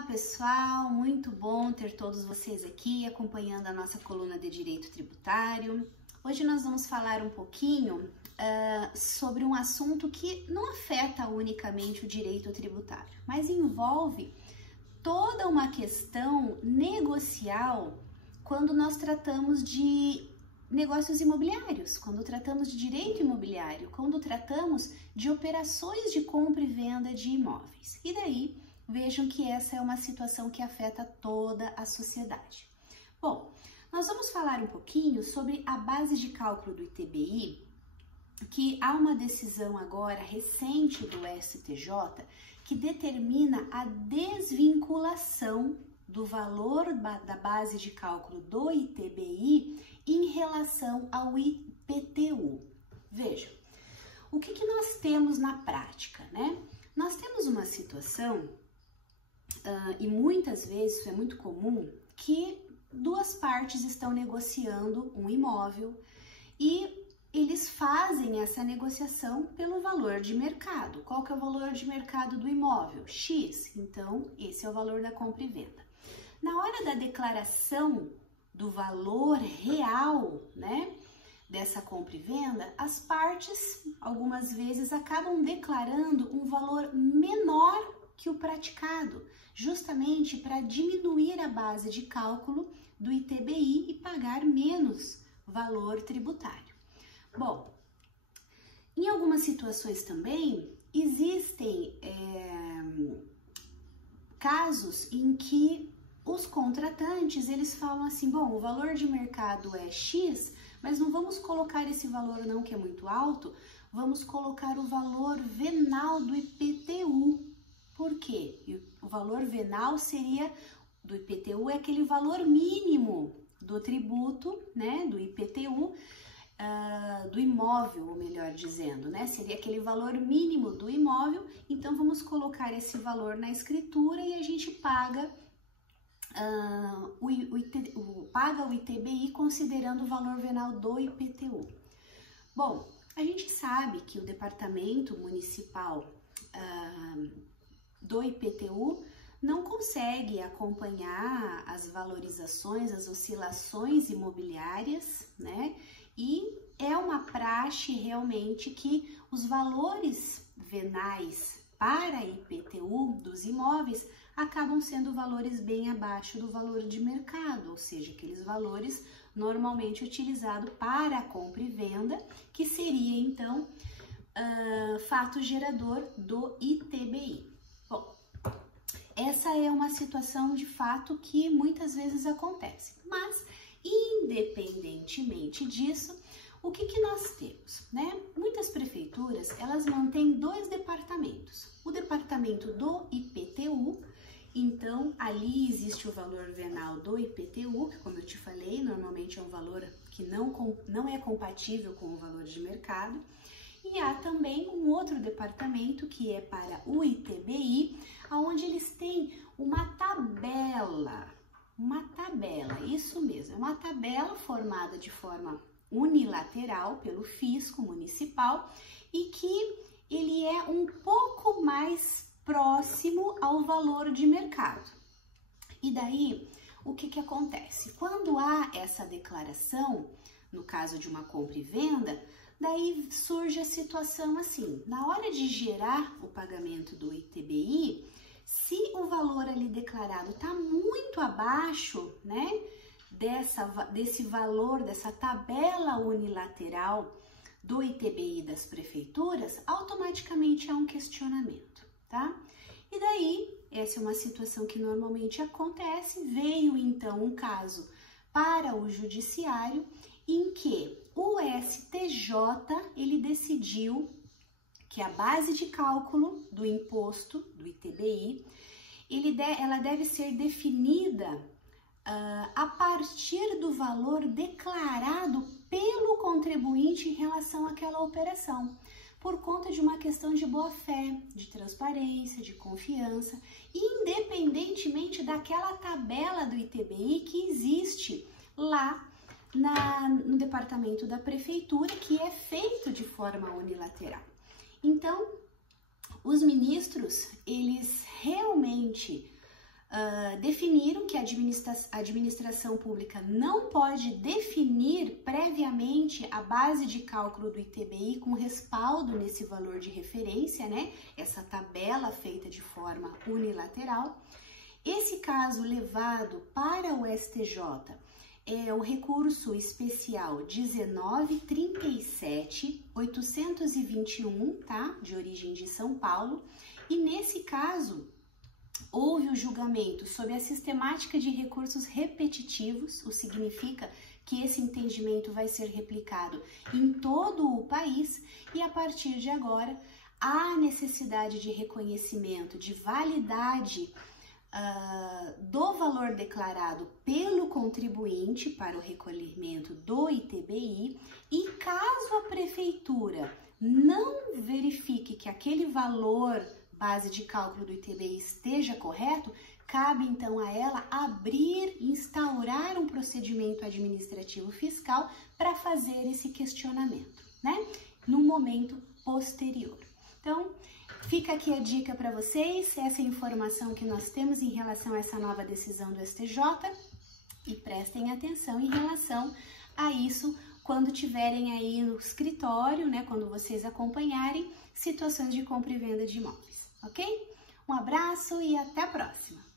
Olá pessoal, muito bom ter todos vocês aqui acompanhando a nossa coluna de Direito Tributário. Hoje nós vamos falar um pouquinho sobre um assunto que não afeta unicamente o direito tributário, mas envolve toda uma questão negocial quando nós tratamos de negócios imobiliários, quando tratamos de direito imobiliário, quando tratamos de operações de compra e venda de imóveis. E daí, vejam que essa é uma situação que afeta toda a sociedade. Bom, nós vamos falar um pouquinho sobre a base de cálculo do ITBI, que há uma decisão agora recente do STJ que determina a desvinculação do valor da base de cálculo do ITBI em relação ao IPTU. Vejam, o que nós temos na prática, né? Nós temos uma situação, e muitas vezes isso é muito comum, que duas partes estão negociando um imóvel e eles fazem essa negociação pelo valor de mercado. Qual que é o valor de mercado do imóvel? X. Então, esse é o valor da compra e venda. Na hora da declaração do valor real, né, dessa compra e venda, as partes, algumas vezes, acabam declarando um valor menor que o praticado, justamente para diminuir a base de cálculo do ITBI e pagar menos valor tributário. Bom, em algumas situações também existem casos em que os contratantes, eles falam assim, bom, o valor de mercado é X, mas não vamos colocar esse valor não, que é muito alto, vamos colocar o valor venal do IPTU. Por quê? O valor venal seria, do IPTU, é aquele valor mínimo do tributo, né, do IPTU, do imóvel, ou melhor dizendo, né, seria aquele valor mínimo do imóvel, então vamos colocar esse valor na escritura e a gente paga o ITBI considerando o valor venal do IPTU. Bom, a gente sabe que o Departamento Municipal do IPTU não consegue acompanhar as valorizações, as oscilações imobiliárias, né? E é uma praxe realmente que os valores venais para IPTU dos imóveis acabam sendo valores bem abaixo do valor de mercado, ou seja, aqueles valores normalmente utilizados para a compra e venda, que seria então fato gerador do ITBI. Bom, essa é uma situação de fato que muitas vezes acontece, mas independentemente disso, o que nós temos, né? Muitas prefeituras, elas mantêm dois departamentos. O departamento do IPTU, então ali existe o valor venal do IPTU, que como eu te falei, normalmente é um valor que não é compatível com o valor de mercado. E há também um outro departamento que é para o ITBI, onde eles têm uma tabela, isso mesmo, é uma tabela formada de forma unilateral pelo fisco municipal e que ele é um pouco mais próximo ao valor de mercado. E daí, o que acontece? Quando há essa declaração, no caso de uma compra e venda, daí surge a situação assim, na hora de gerar o pagamento do ITBI, se o valor ali declarado está muito abaixo, né, desse valor, dessa tabela unilateral do ITBI das prefeituras, automaticamente há um questionamento, tá? E daí, essa é uma situação que normalmente acontece, veio então um caso para o judiciário em que o STJ, ele decidiu que a base de cálculo do imposto, do ITBI, ela deve ser definida a partir do valor declarado pelo contribuinte em relação àquela operação, por conta de uma questão de boa-fé, de transparência, de confiança, independentemente daquela tabela do ITBI que existe lá no departamento da prefeitura, que é feito de forma unilateral. Então, os ministros, eles realmente definiram que a administração pública não pode definir previamente a base de cálculo do ITBI com respaldo nesse valor de referência, né? Essa tabela feita de forma unilateral. Esse caso levado para o STJ é o recurso especial 19.37.821, tá? De origem de São Paulo. E nesse caso, houve o julgamento sobre a sistemática de recursos repetitivos, o que significa que esse entendimento vai ser replicado em todo o país e a partir de agora há necessidade de reconhecimento de validade do valor declarado pelo contribuinte para o recolhimento do ITBI e caso a prefeitura não verifique que aquele valor base de cálculo do ITBI esteja correto, cabe então a ela instaurar um procedimento administrativo fiscal para fazer esse questionamento, né? No momento posterior. Então, fica aqui a dica para vocês, essa informação que nós temos em relação a essa nova decisão do STJ e prestem atenção em relação a isso quando tiverem aí no escritório, né? Quando vocês acompanharem situações de compra e venda de imóveis. Ok? Um abraço e até a próxima!